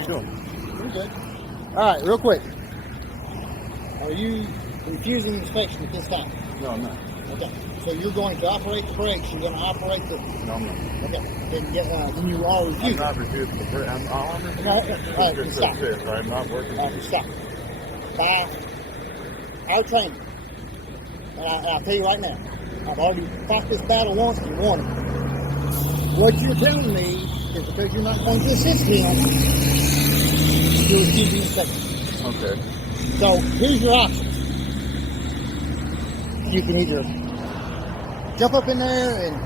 you doing? You're good. All right, real quick. Are you refusing inspection at this time? No, I'm not. Okay. So you're going to operate the brakes. You're going to operate the. No, I'm not. Okay. Then you all I'm refuse. not refusing the break. I'm refusing. All right, stop. I'm not working. All right, stop. By our training, and I'll tell you right now, I've already fought this battle once and won it. What you're telling me is because you're not going to assist him, you're refusing inspection. Okay. So here's your options. You can either jump up in there and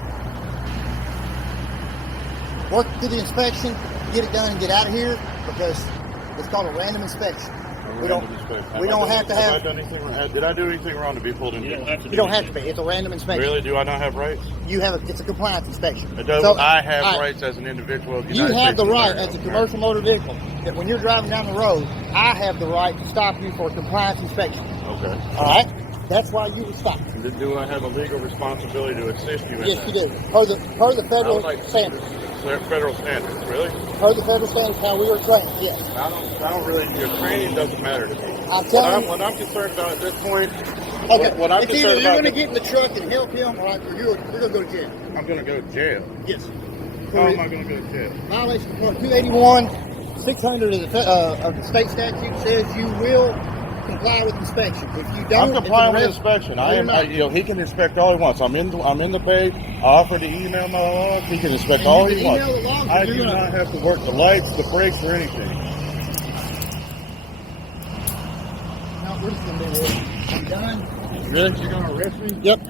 work through the inspection, get it done, and get out of here, because it's called a random inspection. We don't have to have. Did I do anything wrong to be pulled in? You don't have to be. It's a random inspection. Really? Do I not have rights? You have it's a compliance inspection. I have rights as an individual. You have the right as a commercial motor vehicle that when you're driving down the road, I have the right to stop you for a compliance inspection. Okay. All right. That's why you were stopped. Do I have a legal responsibility to assist you in Yes, that? you do. Per the federal standards. Federal standards, really? Per the federal standards, how we were trained, yes. I don't really, your training doesn't matter to me. What I'm concerned about at this point, okay. what I'm it's concerned either you're about. going to get in the truck and help him, or you're going to go to jail. I'm going to go to jail. Yes. How am I going to go to jail? Violation of Part 281, 600 of the state statute says you will comply with inspection. If you don't, I'm complying with inspection. He can inspect all he wants. I'm in the bay. I offer to email my logs. He can inspect all he wants. I do not have to work the lights, the brakes, or anything. No, we're just going to do this. I'm done. Really? You're going to arrest me? Yep.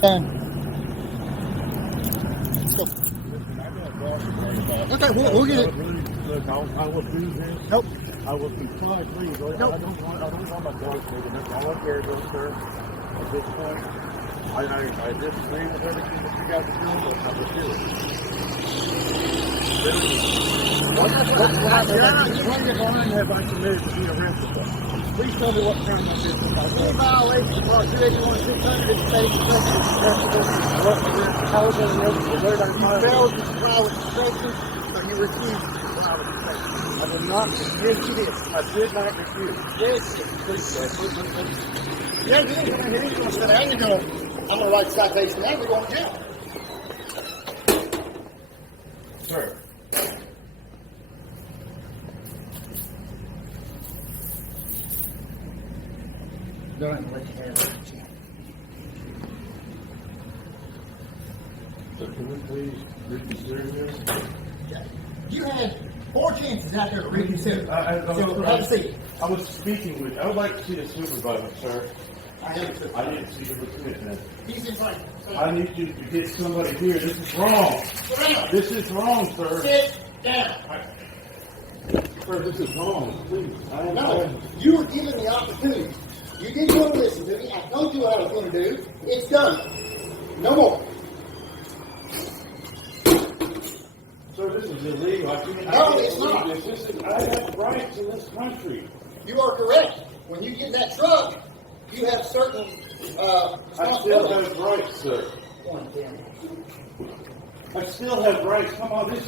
Done. Let's go. Okay, we'll get it. Look, I will do this. Nope. I will comply, please. Nope. I don't want my voice taken. That's all I care about, sir. At this point, I disagree with everything that you guys are doing, but I'm just doing it. What line have I committed to be arrested for? Please tell me what crime I did. In violation of Part 281, 600 of the state statute, you failed to comply with inspection, so you refuse to comply with inspection. I did not. Yes, you did. I did not refuse. Yes. Please, sir. Yeah, you didn't come in here. He's going to sit down. I'm going to write a citation now. We're going to jail. Sir. Go ahead and let you have it. So can we please reconsider this? You had 4 chances out there to reconsider. So have a seat. I was speaking with. I would like to see the supervisor, sir. I have it. I didn't see the lieutenant. He's in front. I need you to get somebody here. This is wrong. Sit down. This is wrong, sir. Sit down. Sir, this is wrong. Please. No, you were given the opportunity. You didn't want to listen to me. I told you what I was going to do. It's done. No more. Sir, this is illegal. No, it's not. I have rights in this country. You are correct. When you get in that truck, you have certain I still have rights, sir. I still have rights. Come on, this is